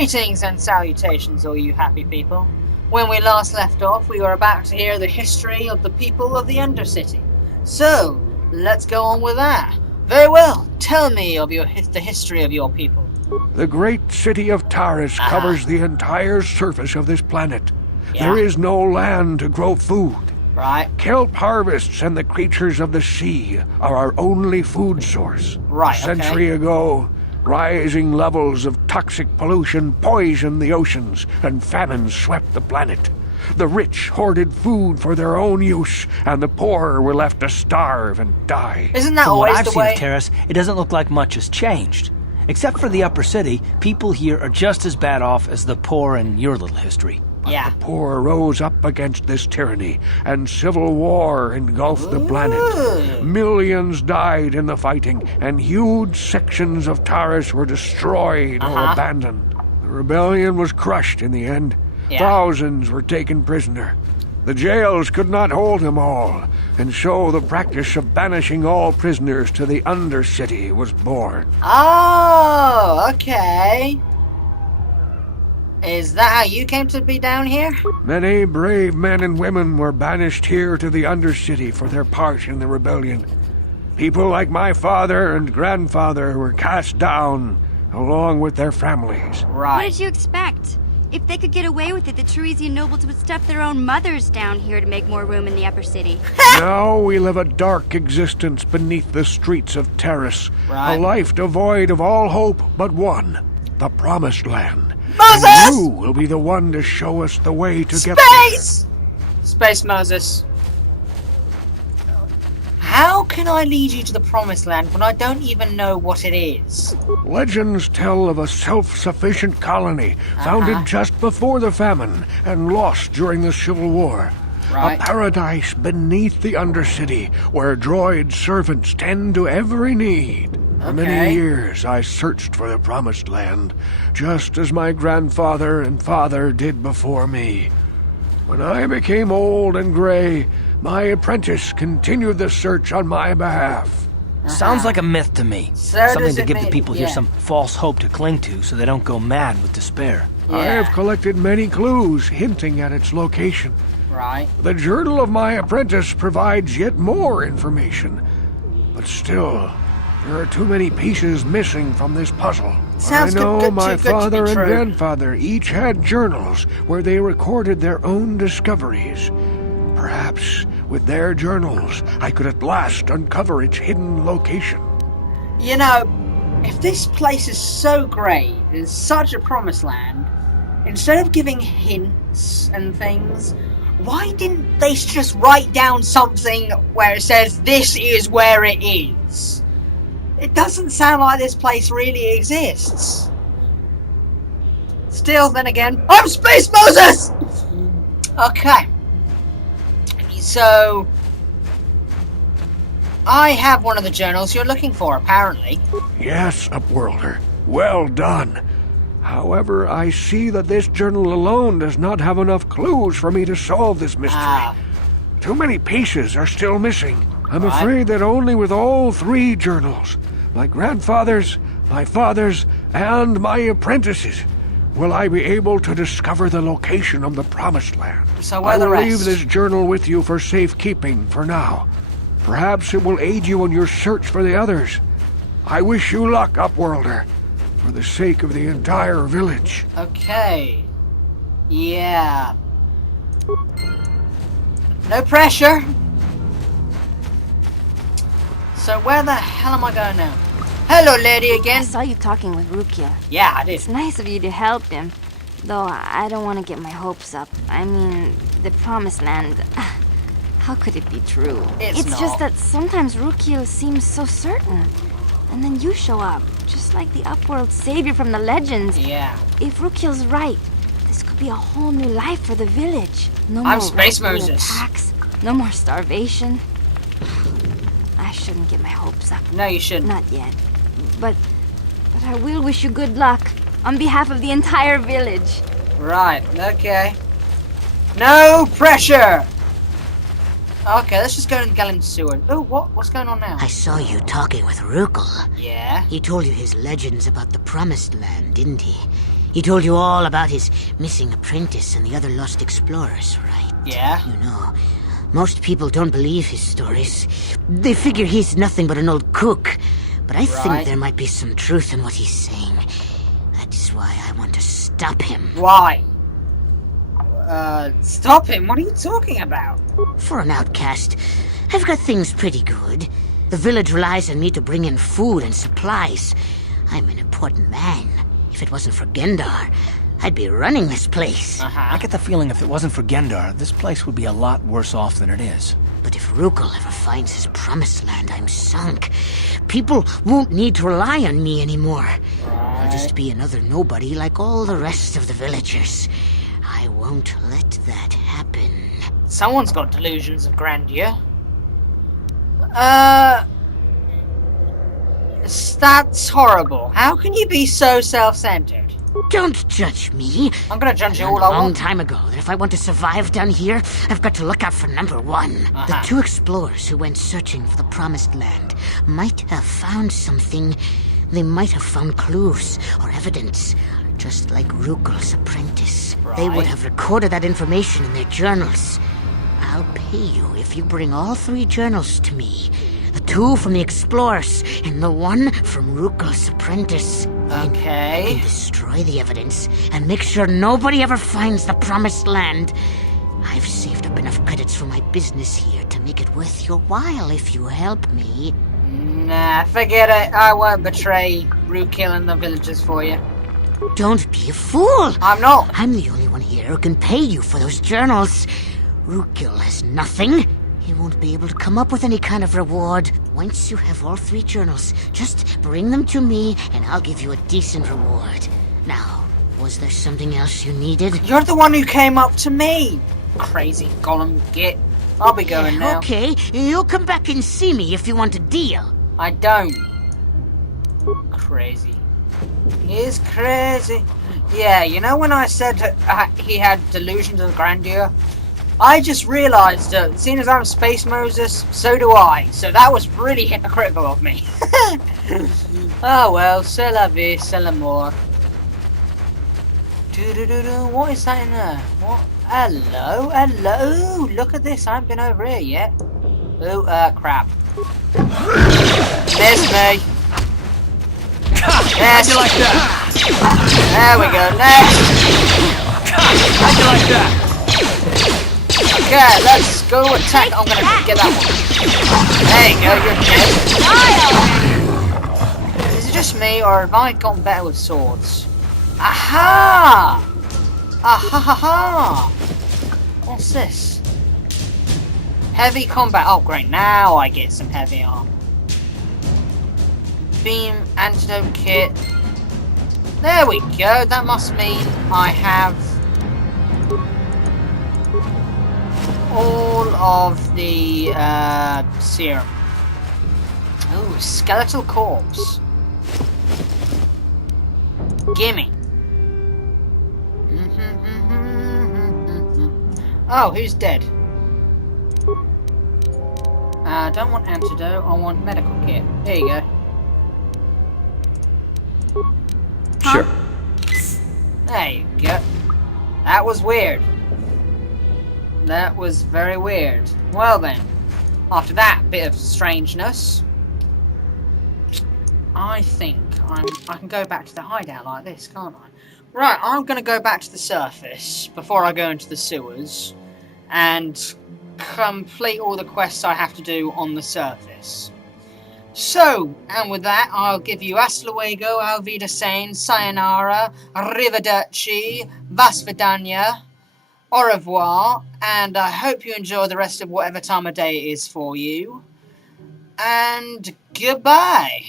Greetings and salutations, all you happy people. When we last left off, we were about to hear the history of the people of the Undercity. So, let's go on with that. Very well, tell me of the history of your people. The great city of Taris covers the entire surface of this planet. Yeah. There is no land to grow food. Right. Kelp harvests and the creatures of the sea are our only food source. Right, A century ago, rising levels of toxic pollution poisoned the oceans, and famine swept the planet. The rich hoarded food for their own use, and the poor were left to starve and die. Isn't that From what always I've the seen way? of Terrace, it doesn't look like much has changed. Except for the upper city, people here are just as bad off as the poor in your little history. Yeah. The poor rose up against this tyranny, and civil war engulfed the planet. Millions died in the fighting, and huge sections of Taris were destroyed or abandoned. The rebellion was crushed in the end. Yeah. Thousands were taken prisoner. The jails could not hold them all, and so the practice of banishing all prisoners to the Undercity was born. Oh, okay. Is that how you came to be down here? Many brave men and women were banished here to the Undercity for their part in the rebellion. People like my father and grandfather were cast down, along with their families. What Right. did you expect? If they could get away with it, the Teresian nobles would stuff their own mothers down here to make more room in the upper city. Now we live a dark existence beneath the streets of Terrace. Right. A life devoid of all hope but one, the Promised Land. Moses! And you will be the one to show us the way to get there. Space! Space Moses. How can I lead you to the Promised Land when I don't even know what it is? Legends tell of a self-sufficient colony founded just before the famine and lost during the Civil War. Right. A paradise beneath the Undercity where droid servants tend to every need. For Okay. many years I searched for the Promised Land, just as my grandfather and father did before me. When I became old and gray, my apprentice continued the search on my behalf. Sounds like a myth to me. So Something does to it give the mean- people here yeah. some false hope to cling to so they don't go mad with despair. I have collected many clues hinting at its location. Right. The journal of my apprentice provides yet more information. But still, there are too many pieces missing from this puzzle. Sounds I know good, my too good to be father and true. grandfather each had journals where they recorded their own discoveries. Perhaps with their journals, I could at last uncover its hidden location. You know, if this place is so great, it's such a promised land, instead of giving hints and things, why didn't they just write down something where it says, this is where it is? It doesn't sound like this place really exists. Still, then again, I'm Space Moses! Okay. So, I have one of the journals you're looking for, apparently. Yes, Upworlder. Well done. However, I see that this journal alone does not have enough clues for me to solve this mystery. Ah. Too many pieces are still missing. I'm Right. afraid that only with all three journals, my grandfather's, my father's, and my apprentice's, will I be able to discover the location of the Promised Land. So where I the will leave rest? this journal with you for safekeeping for now. Perhaps it will aid you in your search for the others. I wish you luck, Upworlder, for the sake of the entire village. Okay. Yeah. No pressure. So where the hell am I going now? Hello, lady I again. saw you talking with Rukia. Yeah, I did. It's nice of you to help him. Though I don't want to get my hopes up. I mean, the Promised Land. How could it be true? It's not. just that sometimes Rukia seems so certain. And then you show up, just like the Upworld savior from the legends. Yeah. If Rukiel's right, this could be a whole new life for the village. No I'm more Space regular Moses. attacks, no more starvation. I shouldn't get my hopes up. No, you shouldn't. Not yet. But I will wish you good luck on behalf of the entire village. Right, okay. No pressure! Okay, let's just go and get him sewer. Oh, what's going on now? I saw you talking with Rukel. Yeah? He told you his legends about the Promised Land, didn't he? He told you all about his missing apprentice and the other lost explorers, right? Yeah. You know, most people don't believe his stories. They figure he's nothing but an old cook. But I think there might be some truth in what he's saying. That's why I want to stop him. Why? Stop him? What are you talking about? For an outcast, I've got things pretty good. The village relies on me to bring in food and supplies. I'm an important man. If it wasn't for Gendar, I'd be running this place. I get the feeling if it wasn't for Gendar, this place would be a lot worse off than it is. But if Rukel ever finds his promised land, I'm sunk. People won't need to rely on me anymore. I'll just be another nobody like all the rest of the villagers. I won't let that happen. Someone's got delusions of grandeur. That's horrible. How can you be so self-centered? Don't judge me. I'm gonna judge you I all learned I a long want. time ago that if I want to survive down here, I've got to look out for number one. The two explorers who went searching for the promised land might have found something. They might have found clues or evidence, just like Rukel's apprentice. They would have recorded that information in their journals. I'll pay you if you bring all 3 journals to me. The 2 from the explorers and the 1 from Rukel's apprentice. Okay. And destroy the evidence and make sure nobody ever finds the promised land. I've saved up enough credits for my business here to make it worth your while if you help me. Nah, forget it. I won't betray Rukel and the villagers for you. Don't be a fool. I'm not. I'm the only one here who can pay you for those journals. Rukel has nothing. He won't be able to come up with any kind of reward. Once you have all 3 journals, just bring them to me and I'll give you a decent reward. Now, was there something else you needed? You're the one who came up to me. Crazy Gollum git. I'll be going now. Okay, you'll come back and see me if you want a deal. I don't. Crazy. He is crazy. Yeah, you know when I said he had delusions of grandeur? I just realised that, seeing as I'm Space Moses, so do I. So that was really hypocritical of me. Oh well, c'est la vie, c'est l'amour. What is that in there? What? Hello, hello. Look at this, I haven't been over here yet. Oh, crap. There's me. Yes. How'd you like that? There we go, next. How'd you like that? Okay, let's go attack. I'm gonna get that one. There you go, you're dead. Is it just me, or have I gotten better with swords? Aha! Aha! What's this? Heavy combat. Oh, great. Now I get some heavy armor. Beam antidote kit. There we go. That must mean I have all of the serum. Ooh, skeletal corpse. Gimme. Oh, who's dead? I don't want antidote, I want medical kit. There you go. Sure. There you go. That was weird. That was very weird. Well then, after that bit of strangeness, I think I can go back to the hideout like this, can't I? Right, I'm going to go back to the surface before I go into the sewers and complete all the quests I have to do on the surface. So, and with that, I'll give you hasta luego, auf Wiedersehen, sayonara, arrivederci, vasvidanya, au revoir, and I hope you enjoy the rest of whatever time of day it is for you, and goodbye.